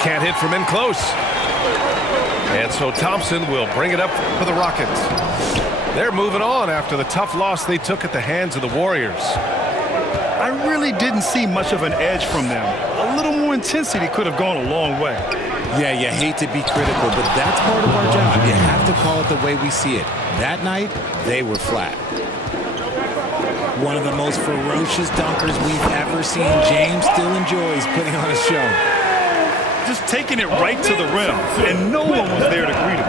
Can't hit from in close. And so Thompson will bring it up for the Rockets. They're moving on after the tough loss they took at the hands of the Warriors. I really didn't see much of an edge from them. A little more intensity could have gone a long way. Yeah, you hate to be critical, but that's part of our job. You have to call it the way we see it. That night, they were flat. One of the most ferocious dunkers we've ever seen. James still enjoys putting on a show. Just taking it right to the rim, and no one was there to greet him.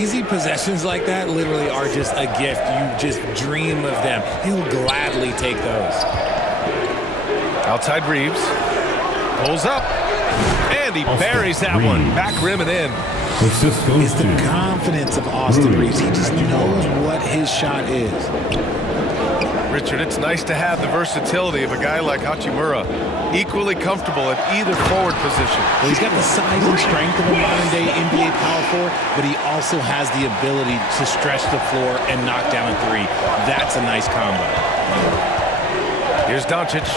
Easy possessions like that literally are just a gift. You just dream of them. He'll gladly take those. Outside Reeves. Pulls up. And he buries that one. Back rim and in. It's the confidence of Austin Reeves. He just knows what his shot is. Richard, it's nice to have the versatility of a guy like Hachimura. Equally comfortable at either forward position. Well, he's got the size and strength of a modern-day NBA power forward, but he also has the ability to stretch the floor and knock down a three. That's a nice combo. Here's Doncic.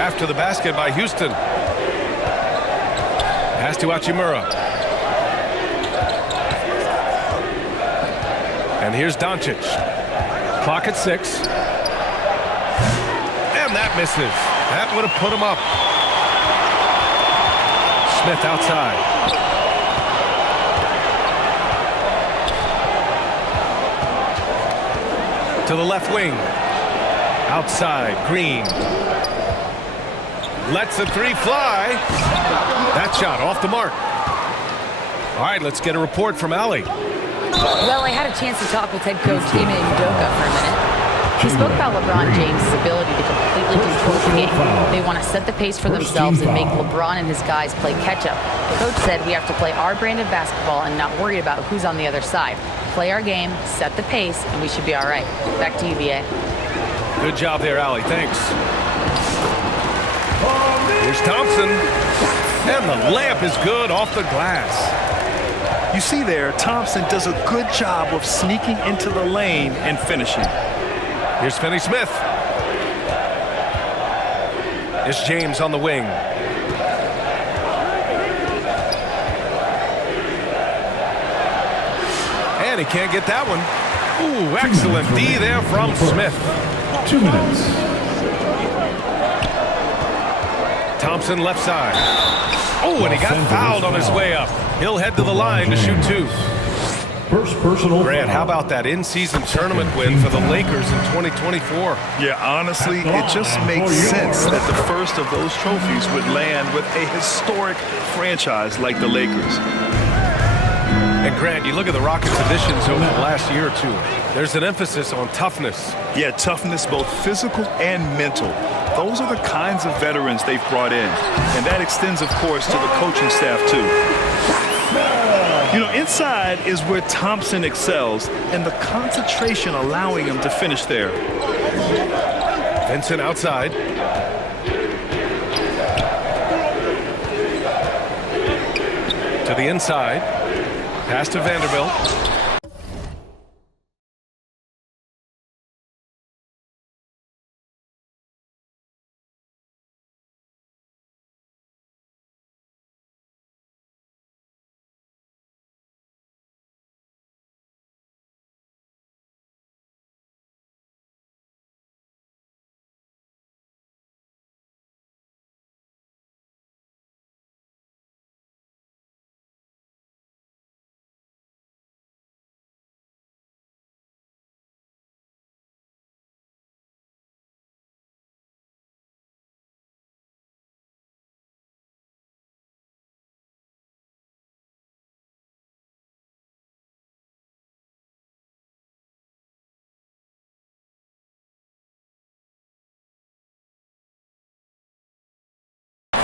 After the basket by Houston. Pass to Hachimura. And here's Doncic. Clock at 6. And that misses. That would have put him up. Smith outside. To the left wing. Outside. Green. Lets the three fly. That shot off the mark. All right, let's get a report from Allie. Well, I had a chance to talk with head coach Ime Udoka for a minute. He spoke about LeBron James' ability to completely control the game. They want to set the pace for themselves and make LeBron and his guys play catch-up. The coach said we have to play our brand of basketball and not worry about who's on the other side. Play our game, set the pace, and we should be all right. Back to you, B.A. Good job there, Allie. Thanks. Here's Thompson. And the layup is good off the glass. You see there, Thompson does a good job of sneaking into the lane and finishing. Here's Finney-Smith. Here's James on the wing. And he can't get that one. Ooh, excellent D there from Smith. 2 minutes. Thompson left side. Oh, and he got fouled on his way up. He'll head to the line to shoot 2. First personal. Grant, how about that in-season tournament win for the Lakers in 2024? Yeah, honestly, it just makes sense that the first of those trophies would land with a historic franchise like the Lakers. And Grant, you look at the Rockets' additions over the last year or two. There's an emphasis on toughness. Yeah, toughness, both physical and mental. Those are the kinds of veterans they've brought in. And that extends, of course, to the coaching staff, too. You know, inside is where Thompson excels, and the concentration allowing him to finish there. Vincent outside. To the inside. Pass to Vanderbilt.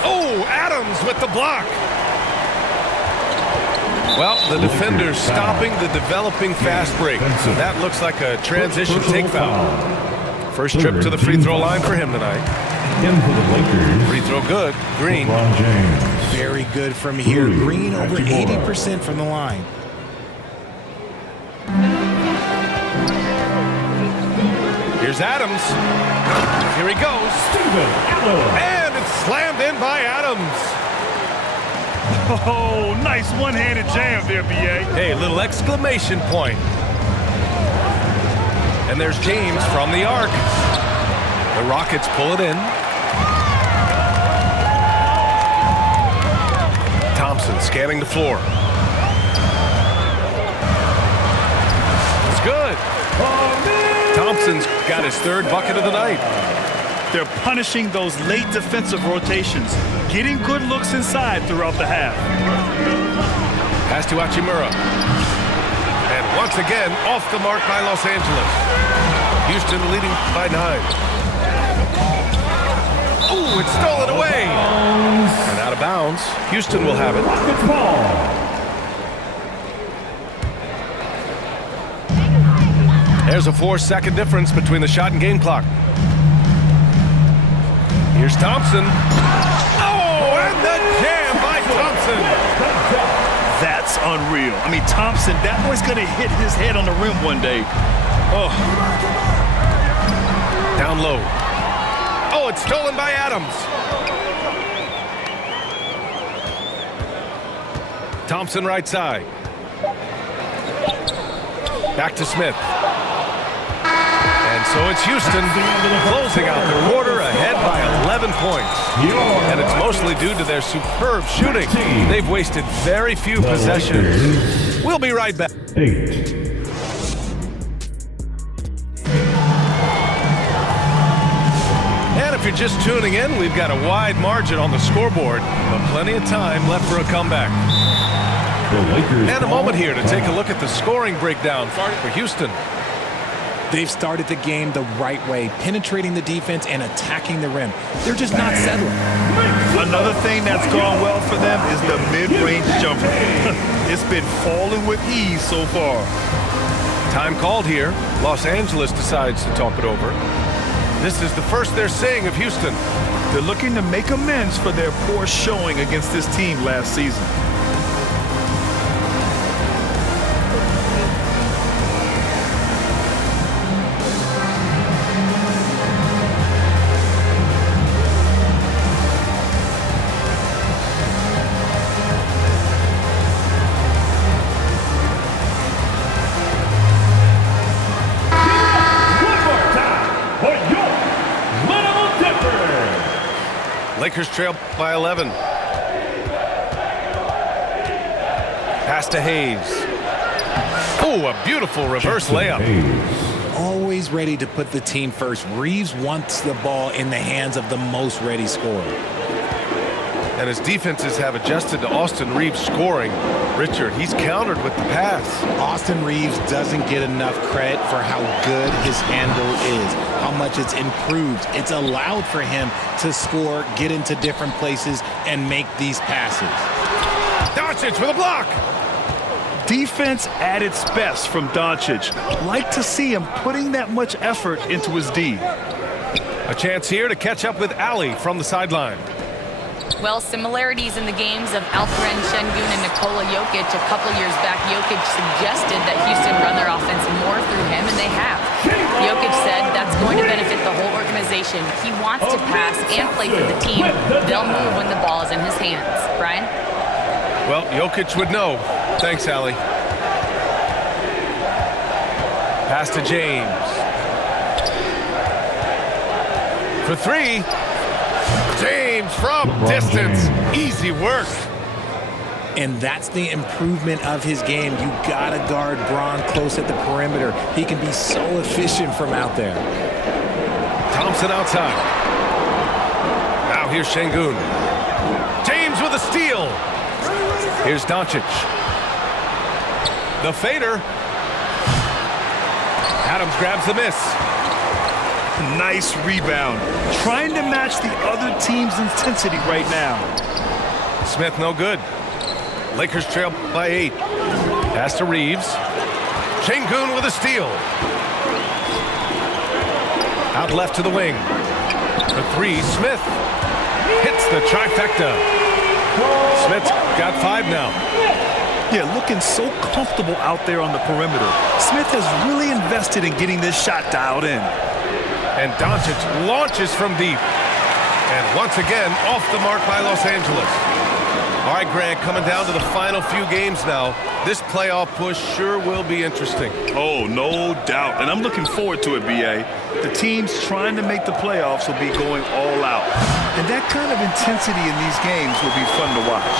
Oh, Adams with the block. Well, the defender's stopping the developing fast break. So that looks like a transition take foul. First trip to the free throw line for him tonight. Again for the Lakers. Free throw good. Green. LeBron James. Very good from here. Green over 80% from the line. Here's Adams. Here he goes. And it's slammed in by Adams. Oh, nice one-handed jam there, B.A. Hey, little exclamation point. And there's James from the arc. The Rockets pull it in. Thompson scanning the floor. It's good. Thompson's got his third bucket of the night. They're punishing those late defensive rotations, getting good looks inside throughout the half. Pass to Hachimura. And once again, off the mark by Los Angeles. Houston leading by 9. Ooh, it's stolen away. And out of bounds. Houston will have it. Rockets ball. There's a 4-second difference between the shot and game clock. Here's Thompson. Oh, and the jam by Thompson. That's unreal. I mean, Thompson, that boy's going to hit his head on the rim one day. Oh. Down low. Oh, it's stolen by Adams. Thompson right side. Back to Smith. And so it's Houston closing out the quarter ahead by 11 points. And it's mostly due to their superb shooting. They've wasted very few possessions. We'll be right back. 8. And if you're just tuning in, we've got a wide margin on the scoreboard, but plenty of time left for a comeback. The Lakers And a moment here to take a look at the scoring breakdown for Houston. They've started the game the right way, penetrating the defense and attacking the rim. They're just not settling. Another thing that's gone well for them is the mid-range jumper. It's been falling with ease so far. Time called here. Los Angeles decides to talk it over. This is the first they're seeing of Houston. They're looking to make amends for their poor showing against this team last season. Lakers trail by 11. Pass to Hayes. Oh, a beautiful reverse layup. Always ready to put the team first. Reeves wants the ball in the hands of the most ready scorer. And his defenses have adjusted to Austin Reeves scoring. Richard, he's countered with the pass. Austin Reeves doesn't get enough credit for how good his handle is, how much it's improved. It's allowed for him to score, get into different places, and make these passes. Doncic with a block. Defense at its best from Doncic. Like to see him putting that much effort into his D. A chance here to catch up with Ali from the sideline. Well, similarities in the games of Alperen Şengün and Nikola Jokic. A couple years back, Jokic suggested that Houston run their offense more through him, and they have. Jokic said that's going to benefit the whole organization. He wants to pass and play for the team. They'll move when the ball is in his hands. Brian? Well, Jokic would know. Thanks, Ali. Pass to James. For three. James from distance. Easy work. And that's the improvement of his game. You gotta guard Bron close at the perimeter. He can be so efficient from out there. Thompson outside. Now here's Şengün. James with a steal. Here's Doncic. The fader. Adams grabs the miss. Nice rebound. Trying to match the other team's intensity right now. Smith no good. Lakers trail by 8. Pass to Reeves. Şengün with a steal. Out left to the wing. The three, Smith. Hits the trifecta. Smith's got 5 now. Yeah, looking so comfortable out there on the perimeter. Smith has really invested in getting this shot dialed in. And Doncic launches from deep. And once again, off the mark by Los Angeles. All right, Grant, coming down to the final few games now. This playoff push sure will be interesting. Oh, no doubt. And I'm looking forward to it, B.A. The teams trying to make the playoffs will be going all out. And that kind of intensity in these games will be fun to watch.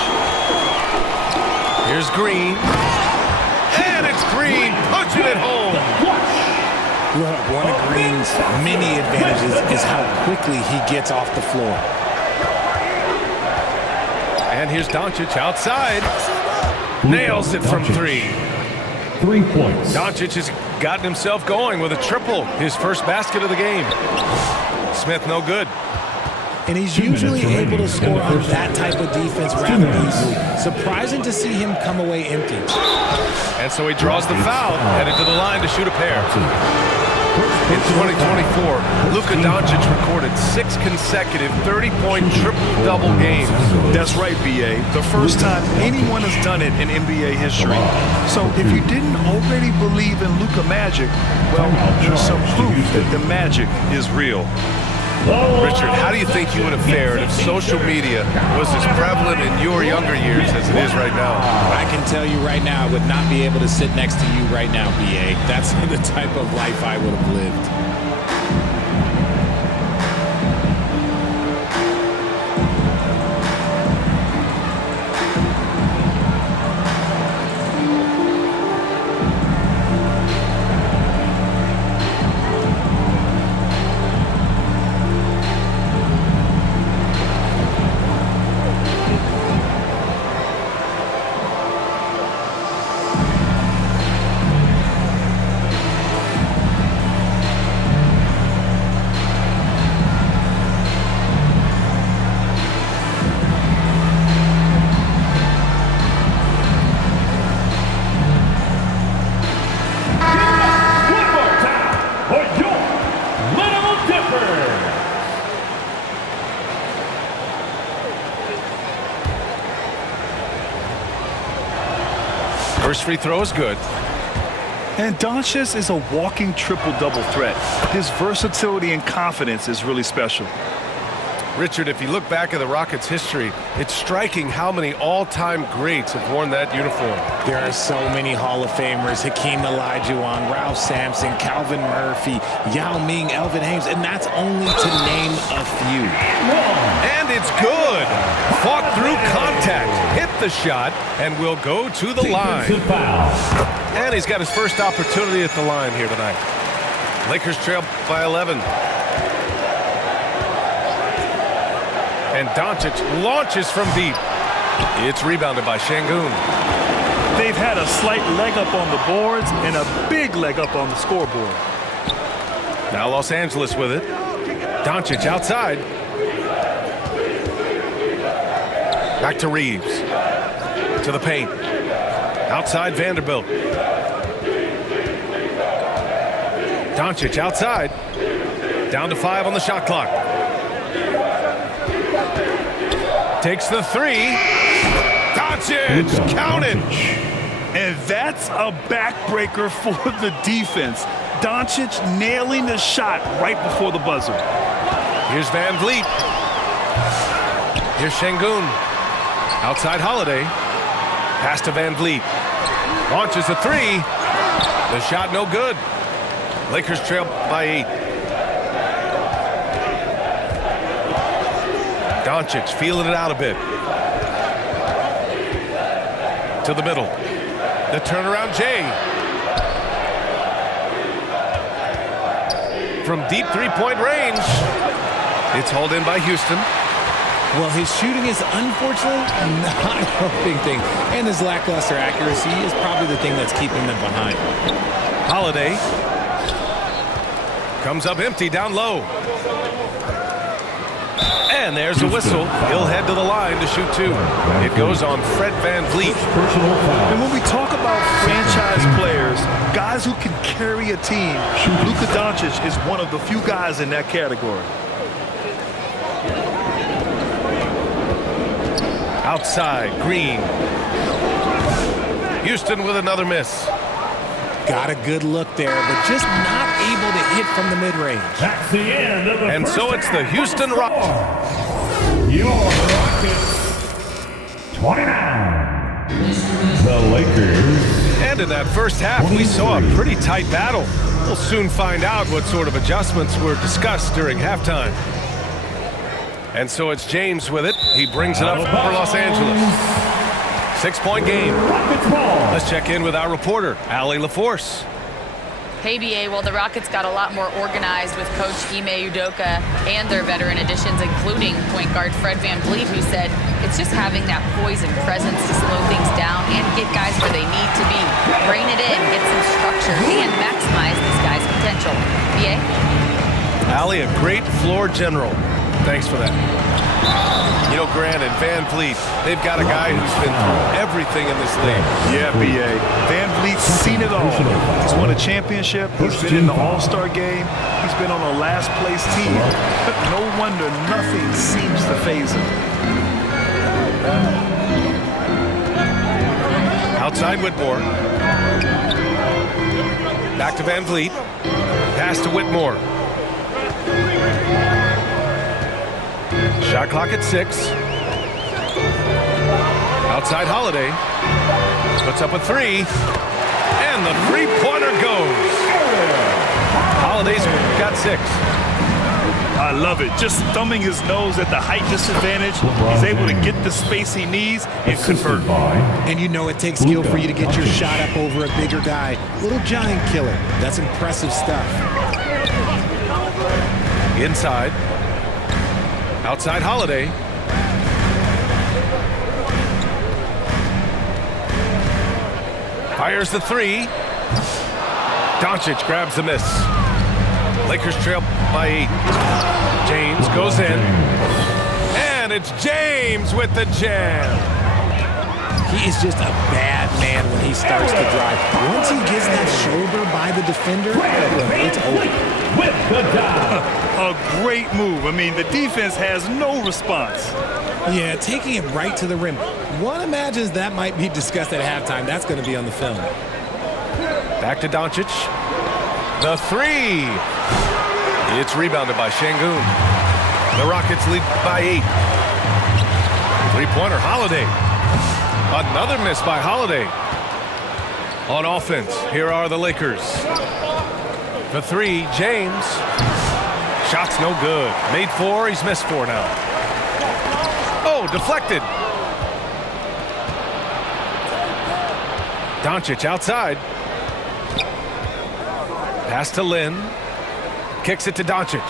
Here's Green. And it's Green punching it home. Look, one of Green's many advantages is how quickly he gets off the floor. And here's Doncic outside. Nails it from 3. 3 points. Doncic has gotten himself going with a triple. His first basket of the game. Smith no good. And he's usually able to score on that type of defense rather easily. Surprising to see him come away empty. And so he draws the foul, headed to the line to shoot a pair. In 2024, Luka Doncic recorded 6 consecutive 30-point triple-double games. That's right, B.A. The first time anyone has done it in NBA history. So if you didn't already believe in Luka Magic, well, there's some proof that the magic is real. Richard, how do you think you would have fared if social media was as prevalent in your younger years as it is right now? I can tell you right now, I would not be able to sit next to you right now, B.A. That's the type of life I would have lived. First free throw is good. And Doncic is a walking triple-double threat. His versatility and confidence is really special. Richard, if you look back at the Rockets' history, it's striking how many all-time greats have worn that uniform. There are so many Hall of Famers: Hakeem Olajuwon, Ralph Sampson, Calvin Murphy, Yao Ming, Elvin Hayes, and that's only to name a few. And it's good. Fought through contact, hit the shot, and will go to the line. And he's got his first opportunity at the line here tonight. Lakers trail by 11. And Doncic launches from deep. It's rebounded by Şengün. They've had a slight leg up on the boards and a big leg up on the scoreboard. Now Los Angeles with it. Doncic outside. Back to Reeves. To the paint. Outside Vanderbilt. Doncic outside. Down to 5 on the shot clock. Takes the 3. Doncic, count it. And that's a backbreaker for the defense. Doncic nailing the shot right before the buzzer. Here's Van Vliet. Here's Şengün. Outside Holiday. Pass to Van Vliet. Launches a 3. The shot no good. Lakers trail by 8. Doncic feeling it out a bit. To the middle. The turnaround Jay. From deep three-point range. It's hauled in by Houston. Well, his shooting is unfortunately not helping things, and his lackluster accuracy is probably the thing that's keeping them behind. Holiday comes up empty down low. And there's a whistle. He'll head to the line to shoot 2. It goes on Fred Van Vliet. And when we talk about franchise players, guys who can carry a team, Luka Doncic is one of the few guys in that category. Outside, Green. Houston with another miss. Got a good look there, but just not able to hit from the mid-range. That's the end of the And first so it's the half. Houston Rockets. Your Rockets 29. The Lakers. And in that first half, we saw a pretty tight battle. We'll soon find out what sort of adjustments were discussed during halftime. And so it's James with it. He brings it up for Los Angeles. 6-point game. Let's check in with our reporter, Allie LaForce. Hey, BA, well, the Rockets got a lot more organized with Coach Ime Udoka and their veteran additions, including point guard Fred VanVleet, who said it's just having that poise and presence to slow things down and get guys where they need to be. Rein it in, get some structure, and maximize this guy's potential. BA? Allie, a great floor general. Thanks for that. You know, Grant and VanVleet, they've got a guy who's been through everything in this league. Yeah, B.A. VanVleet's seen it all. He's won a championship. He's been in the All-Star game. He's been on a last-place team. No wonder nothing seems to faze him. Outside Whitmore. Back to VanVleet. Pass to Whitmore. Shot clock at 6. Outside Holiday. Puts up a 3. And the three-pointer goes. Holiday's got 6. I love it. Just thumbing his nose at the height disadvantage. He's able to get the space he needs and convert. And you know it takes skill for you to get your shot up over a bigger guy. Little giant killer. That's impressive stuff. Inside. Outside Holiday. Fires the 3. Doncic grabs the miss. Lakers trail by 8. James goes in. And it's James with the jam. He is just a bad man when he starts to drive. Once he gets that shoulder by the defender, it's over. With the dive. A great move. I mean, the defense has no response. Yeah, taking it right to the rim. One imagines that might be discussed at halftime. That's going to be on the film. Back to Doncic. The 3. It's rebounded by Şengün. The Rockets lead by 8. Three-pointer, Holiday. Another miss by Holiday. On offense, here are the Lakers. The 3, James. Shot's no good. Made 4, he's missed 4 now. Oh, deflected. Doncic outside. Pass to Lin. Kicks it to Doncic.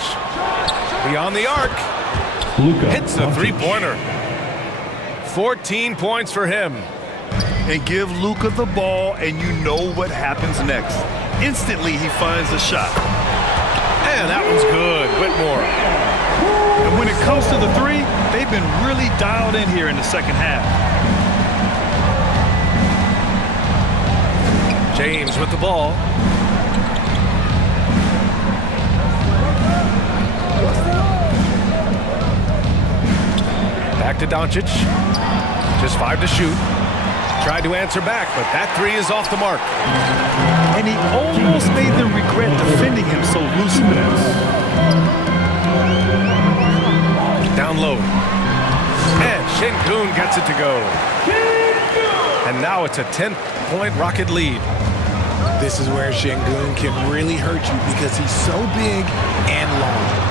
Beyond the arc. Hits the three-pointer. 14 points for him. And give Luka the ball, and you know what happens next. Instantly, he finds a shot. And that one's good. Whitmore. And when it comes to the 3, they've been really dialed in here in the second half. James with the ball. Back to Doncic. Just 5 to shoot. Tried to answer back, but that 3 is off the mark. And he almost made them regret defending him so loosely. Down low. And Şengün gets it to go. And now it's a 10-point Rocket lead. This is where Şengün can really hurt you because he's so big and long.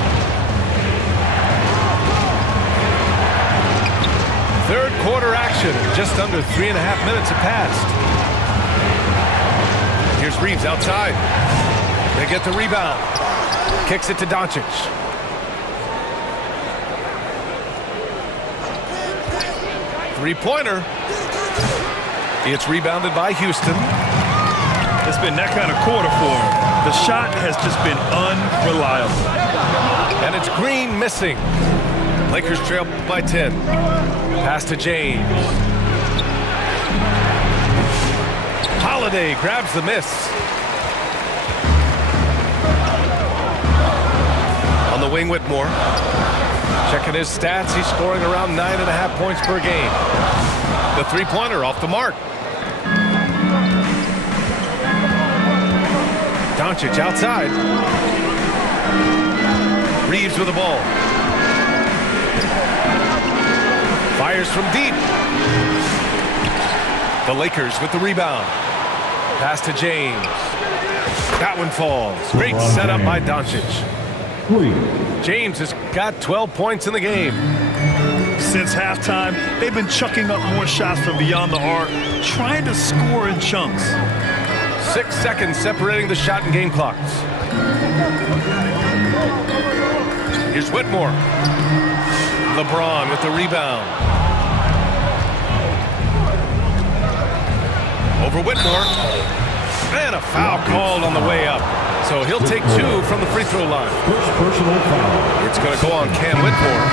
Third quarter action. Just under 3.5 minutes have passed. Here's Reeves outside. They get the rebound. Kicks it to Doncic. Three-pointer. It's rebounded by Houston. It's been that kind of quarter for him. The shot has just been unreliable. And it's Green missing. Lakers trail by 10. Pass to James. Holiday grabs the miss. On the wing, Whitmore. Checking his stats, he's scoring around 9.5 points per game. The three-pointer off the mark. Doncic outside. Reeves with the ball. Fires from deep. The Lakers with the rebound. Pass to James. That one falls. Great setup by Doncic. James has got 12 points in the game. Since halftime, they've been chucking up more shots from beyond the arc, trying to score in chunks. 6 seconds separating the shot and game clocks. Here's Whitmore. LeBron with the rebound. Over Whitmore. And a foul called on the way up. So he'll take 2 from the free throw line. First personal foul. It's going to go on Cam Whitmore.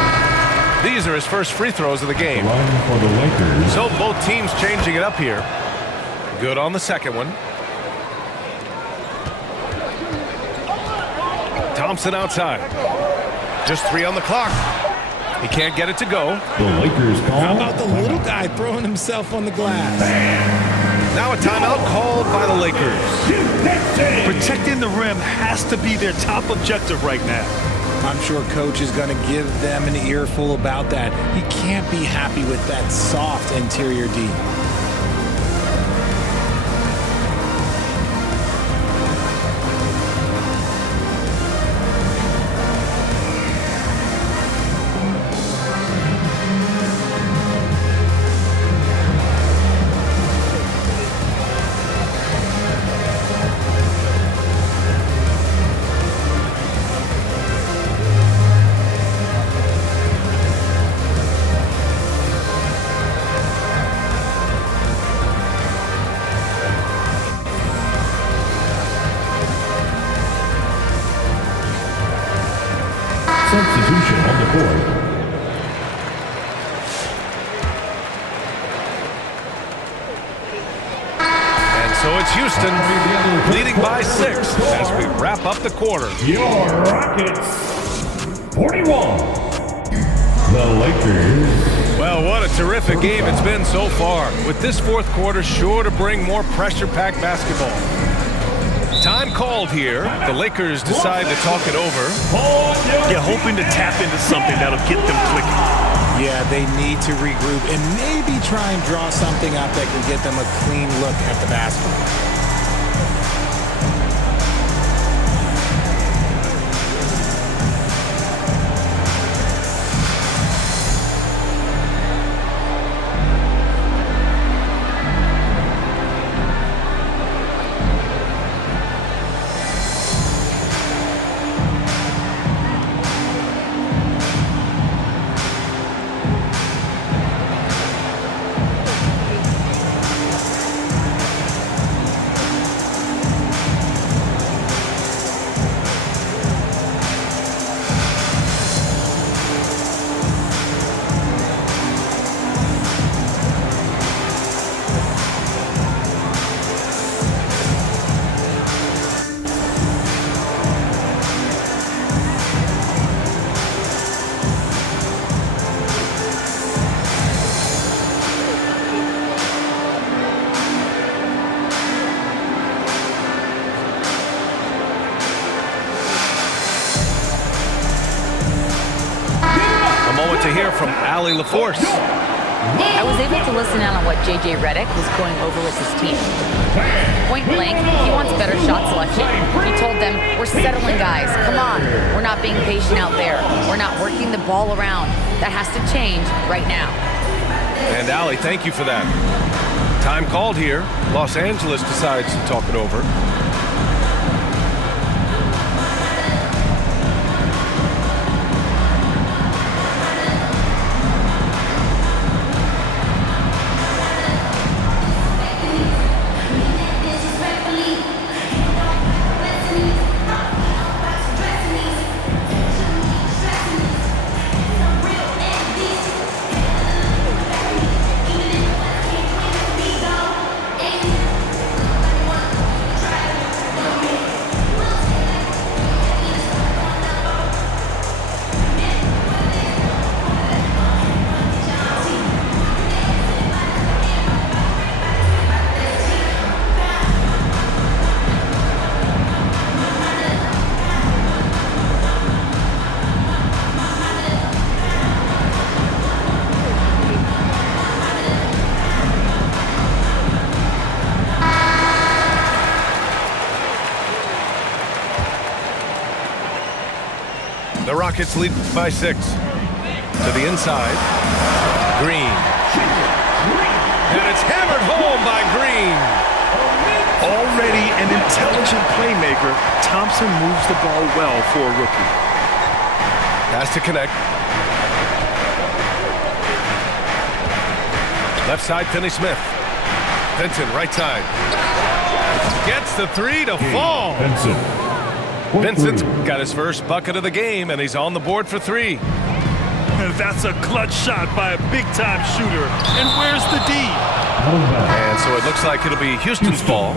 These are his first free throws of the game. Line for the Lakers. So both teams changing it up here. Good on the second one. Thompson outside. Just 3 on the clock. He can't get it to go. The Lakers call. How about the little guy throwing himself on the glass? Now a timeout called by the Lakers. Protecting the rim has to be their top objective right now. I'm sure coach is going to give them an earful about that. He can't be happy with that soft interior D. Substitution on the court. And so it's Houston leading by 6 as we wrap up the quarter. Your Rockets, 41. The Lakers. Well, what a terrific game it's been so far, with this fourth quarter sure to bring more pressure-packed basketball. Time called here. The Lakers decide to talk it over. Yeah, hoping to tap into something that'll get them clicking. Yeah, they need to regroup and maybe try and draw something up that can get them a clean look at the basket. To hear from Allie LaForce. I was able to listen in on what J.J. Redick was going over with his team. Point blank, he wants better shot selection. He told them, we're settling guys. Come on. We're not being patient out there. We're not working the ball around. That has to change right now. And Allie, thank you for that. Time called here. Los Angeles decides to talk it over. The Rockets lead by 6. To the inside. Green. And it's hammered home by Green. Already an intelligent playmaker, Thompson moves the ball well for a rookie. Has to connect. Left side, Finney-Smith. Vincent, right side. Gets the 3 to fall. Vincent's got his first bucket of the game, and he's on the board for 3. That's a clutch shot by a big-time shooter. And where's the D? And so it looks like it'll be Houston's ball.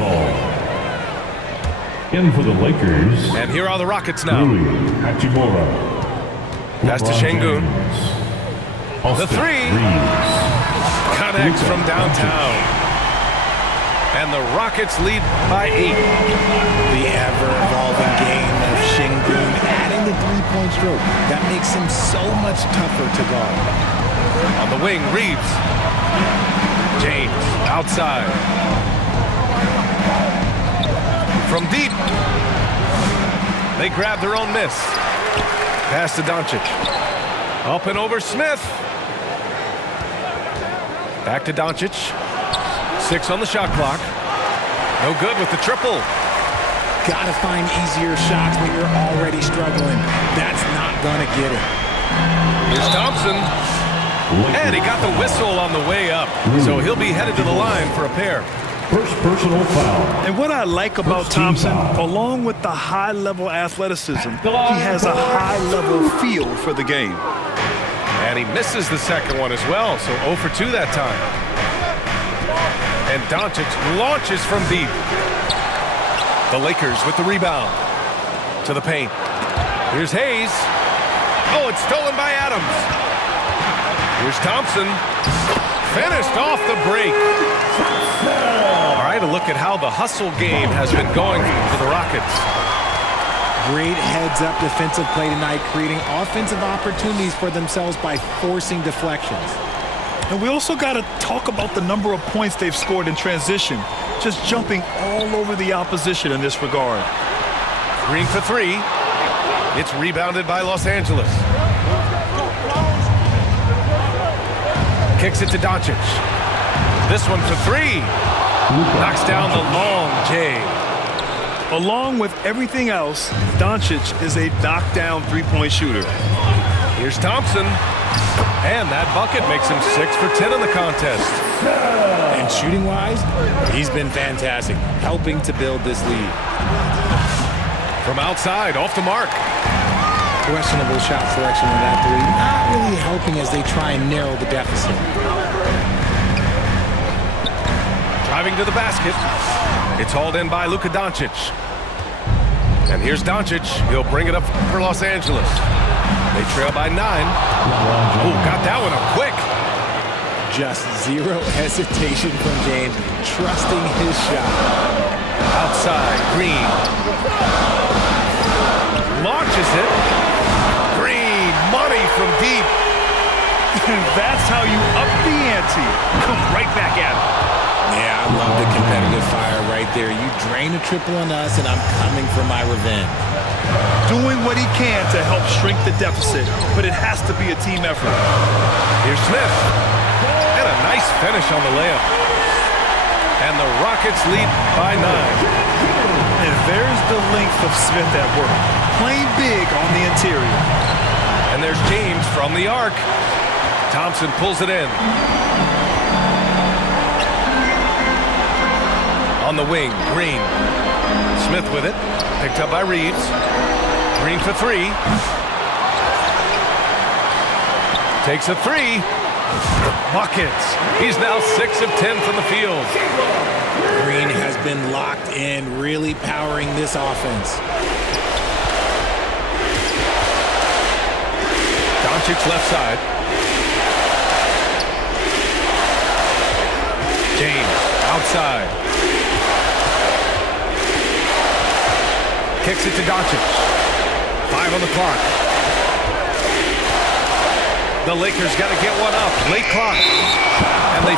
In for the Lakers. And here are the Rockets now. Rui Hachimura. Pass to Şengün. The 3 connects from downtown. And the Rockets lead by 8. The ever-evolving game of Şengün adding the three-point stroke. That makes him so much tougher to guard. On the wing, Reeves. James, outside. From deep. They grab their own miss. Pass to Doncic. Up and over Smith. Back to Doncic. 6 on the shot clock. No good with the triple. Gotta find easier shots when you're already struggling. That's not gonna get it. Here's Thompson. And he got the whistle on the way up. So he'll be headed to the line for a pair. First personal foul. And what I like about First team Thompson, foul. along with the high-level athleticism, he has a high-level feel for the game. And he misses the second one as well, so 0 for 2 that time. And Doncic launches from deep. The Lakers with the rebound. To the paint. Here's Hayes. Oh, it's stolen by Adams. Here's Thompson. Finished off the break. All right, a look at how the hustle game has been going for the Rockets. Great heads-up defensive play tonight, creating offensive opportunities for themselves by forcing deflections. And we also got to talk about the number of points they've scored in transition, just jumping all over the opposition in this regard. Green for 3. It's rebounded by Los Angeles. Kicks it to Doncic. This one for 3. Knocks down the long J. Along with everything else, Doncic is a knockdown three-point shooter. Here's Thompson. And that bucket makes him 6 for 10 in the contest. And shooting-wise, he's been fantastic, helping to build this lead. From outside, off the mark. Questionable shot selection on that three. Not really helping as they try and narrow the deficit. Driving to the basket. It's hauled in by Luka Doncic. And here's Doncic. He'll bring it up for Los Angeles. They trail by 9. Oh, got that one up quick. Just zero hesitation from James, trusting his shot. Outside, Green. Launches it. Green, money from deep. That's how you up the ante. Come right back at it. Yeah, I love the competitive fire right there. You drain a triple on us, and I'm coming for my revenge. Doing what he can to help shrink the deficit, but it has to be a team effort. Here's Smith. And a nice finish on the layup. And the Rockets lead by 9. And there's the length of Smith at work. Playing big on the interior. And there's James from the arc. Thompson pulls it in. On the wing, Green. Smith with it. Picked up by Reeves. Green for 3. Takes a 3. Buckets. He's now 6 of 10 from the field. Green has been locked in, really powering this offense. Doncic left side. James outside. Kicks it to Doncic. 5 on the clock. The Lakers got to get one up. Late clock. And they